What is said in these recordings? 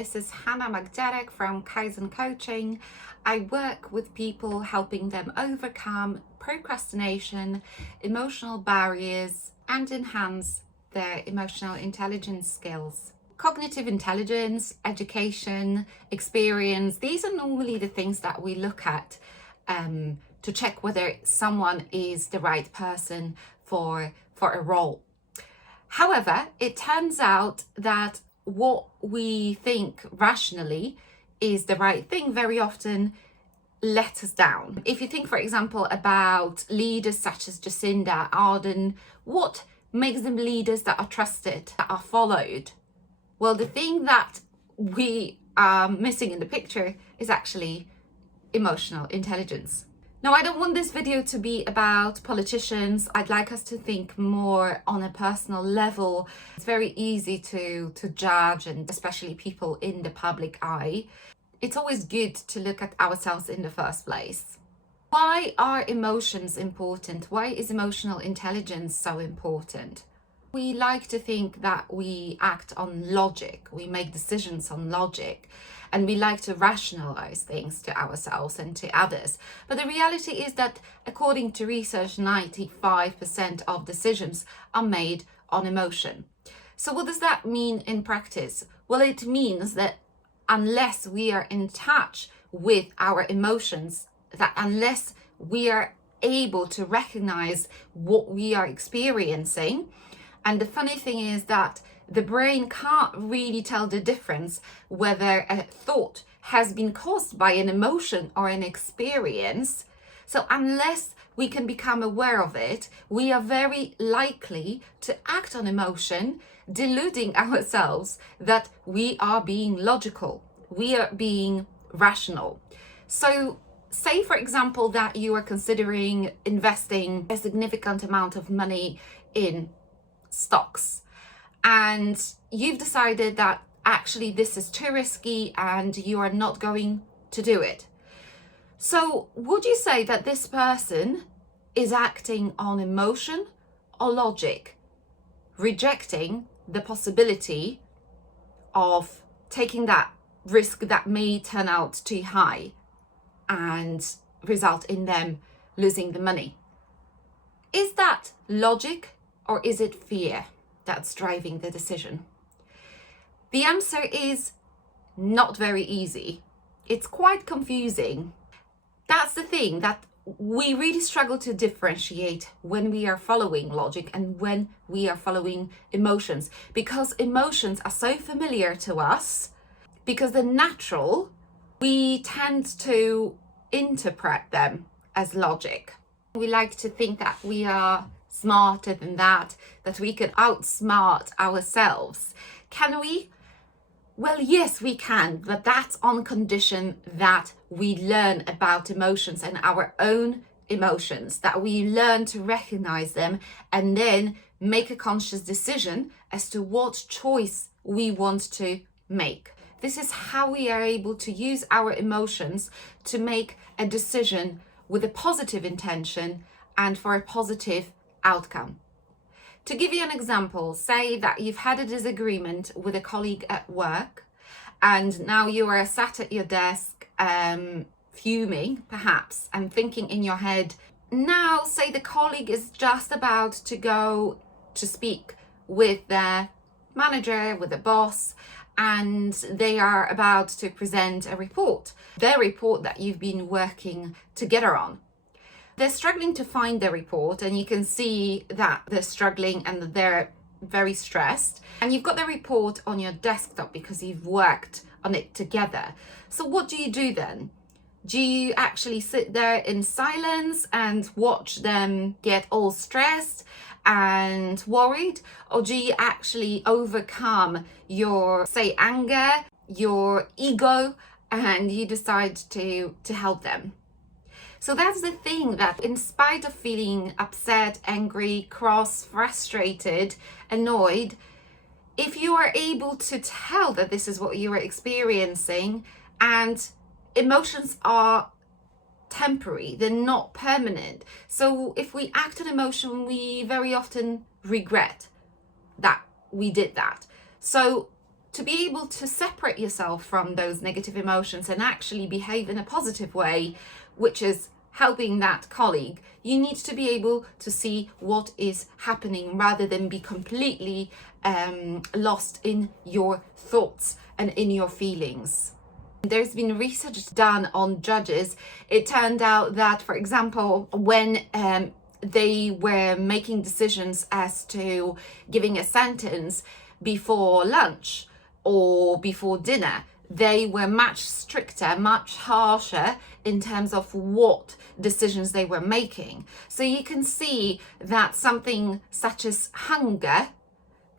This is Hannah Magdziarek from Kaizen Coaching. I work with people helping them overcome procrastination, emotional barriers, and enhance their emotional intelligence skills. Cognitive intelligence, education, experience, these are normally the things that we look at to check whether someone is the right person for a role. However, it turns out that what we think rationally is the right thing very often let us down. If you think, for example, about leaders such as Jacinda Ardern, what makes them leaders that are trusted, that are followed? Well, the thing that we are missing in the picture is actually emotional intelligence. Now, I don't want this video to be about politicians. I'd like us to think more on a personal level. It's very easy to judge, and especially people in the public eye. It's always good to look at ourselves in the first place. Why are emotions important? Why is emotional intelligence so important? We like to think that we act on logic, we make decisions on logic, and we like to rationalize things to ourselves and to others. But the reality is that, according to research, 95% of decisions are made on emotion. So what does that mean in practice? Well, it means that unless we are in touch with our emotions, that unless we are able to recognize what we are experiencing, and the funny thing is that the brain can't really tell the difference whether a thought has been caused by an emotion or an experience. So unless we can become aware of it, we are very likely to act on emotion, deluding ourselves that we are being logical, we are being rational. So say, for example, that you are considering investing a significant amount of money in stocks, and you've decided that actually this is too risky and you are not going to do it. So would you say that this person is acting on emotion or logic, rejecting the possibility of taking that risk that may turn out too high and result in them losing the money? Is that logic, or is it fear that's driving the decision? The answer is not very easy. It's quite confusing. That's the thing, that we really struggle to differentiate when we are following logic and when we are following emotions, because emotions are so familiar to us, because they're natural, we tend to interpret them as logic. We like to think that we are smarter than that we can outsmart ourselves. Can we? Well, yes, we can, but that's on condition that we learn about emotions and our own emotions, that we learn to recognize them and then make a conscious decision as to what choice we want to make. This is how we are able to use our emotions to make a decision with a positive intention and for a positive outcome. To give you an example, say that you've had a disagreement with a colleague at work, and now you are sat at your desk fuming perhaps, and thinking in your head, now say the colleague is just about to go to speak with their manager, with the boss, and they are about to present a report, their report that you've been working together on. They're struggling to find their report, and you can see that they're struggling and that they're very stressed. And you've got the report on your desktop because you've worked on it together. So what do you do then? Do you actually sit there in silence and watch them get all stressed and worried? Or do you actually overcome your, say, anger, your ego, and you decide to help them? So that's the thing, that in spite of feeling upset, angry, cross, frustrated, annoyed, if you are able to tell that this is what you are experiencing, and emotions are temporary, they're not permanent. So if we act on emotion, we very often regret that we did that. So to be able to separate yourself from those negative emotions and actually behave in a positive way, which is helping that colleague, you need to be able to see what is happening rather than be completely lost in your thoughts and in your feelings. There's been research done on judges. It turned out that, for example, when they were making decisions as to giving a sentence before lunch or before dinner, they were much stricter, much harsher in terms of what decisions they were making. So you can see that something such as hunger,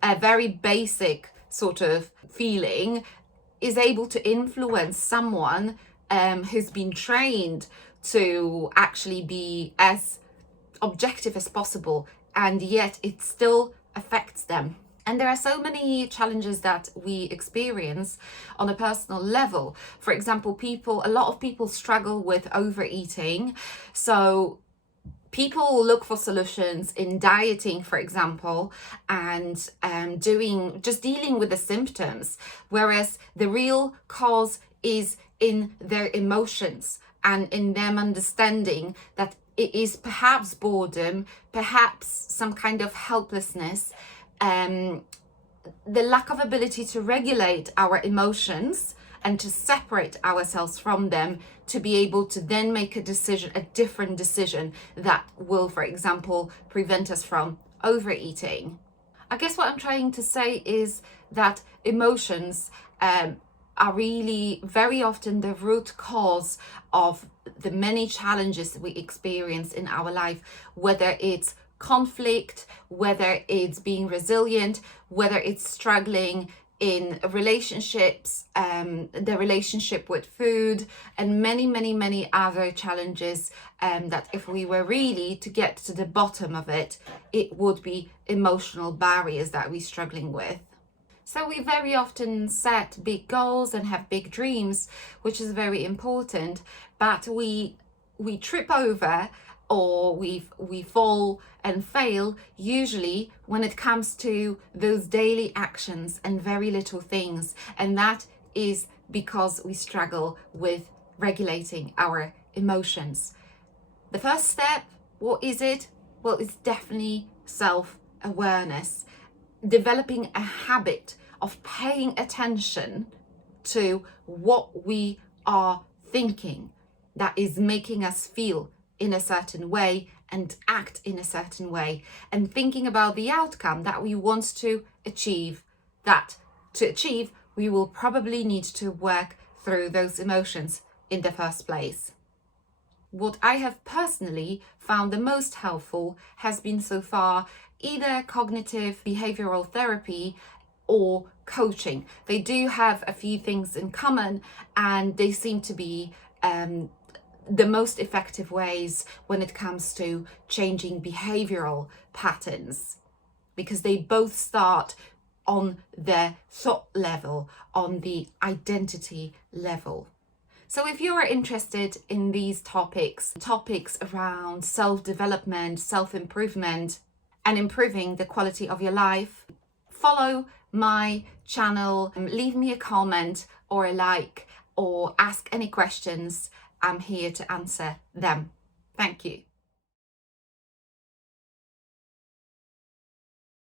a very basic sort of feeling, is able to influence someone who's been trained to actually be as objective as possible, and yet it still affects them. And there are so many challenges that we experience on a personal level. For example, a lot of people struggle with overeating. So people look for solutions in dieting, for example, and dealing with the symptoms, whereas the real cause is in their emotions and in them understanding that it is perhaps boredom, perhaps some kind of helplessness, the lack of ability to regulate our emotions and to separate ourselves from them, to be able to then make a decision, a different decision that will, for example, prevent us from overeating. I guess what I'm trying to say is that emotions are really very often the root cause of the many challenges we experience in our life, whether it's conflict, whether it's being resilient, whether it's struggling in relationships, the relationship with food, and many other challenges, that if we were really to get to the bottom of it, it would be emotional barriers that we're struggling with. So we very often set big goals and have big dreams, which is very important, but we trip over or we fall and fail usually when it comes to those daily actions and very little things. And that is because we struggle with regulating our emotions. The first step, what is it? Well, it's definitely self-awareness. Developing a habit of paying attention to what we are thinking that is making us feel in a certain way and act in a certain way, and thinking about the outcome that we want to achieve. That to achieve, we will probably need to work through those emotions in the first place. What I have personally found the most helpful has been so far either cognitive behavioral therapy or coaching. They do have a few things in common, and they seem to be the most effective ways when it comes to changing behavioral patterns, because they both start on the thought level, on the identity level. So if you are interested in these topics around self-development, self-improvement, and improving the quality of your life, follow my channel, leave me a comment or a like, or ask any questions. I'm here to answer them. Thank you.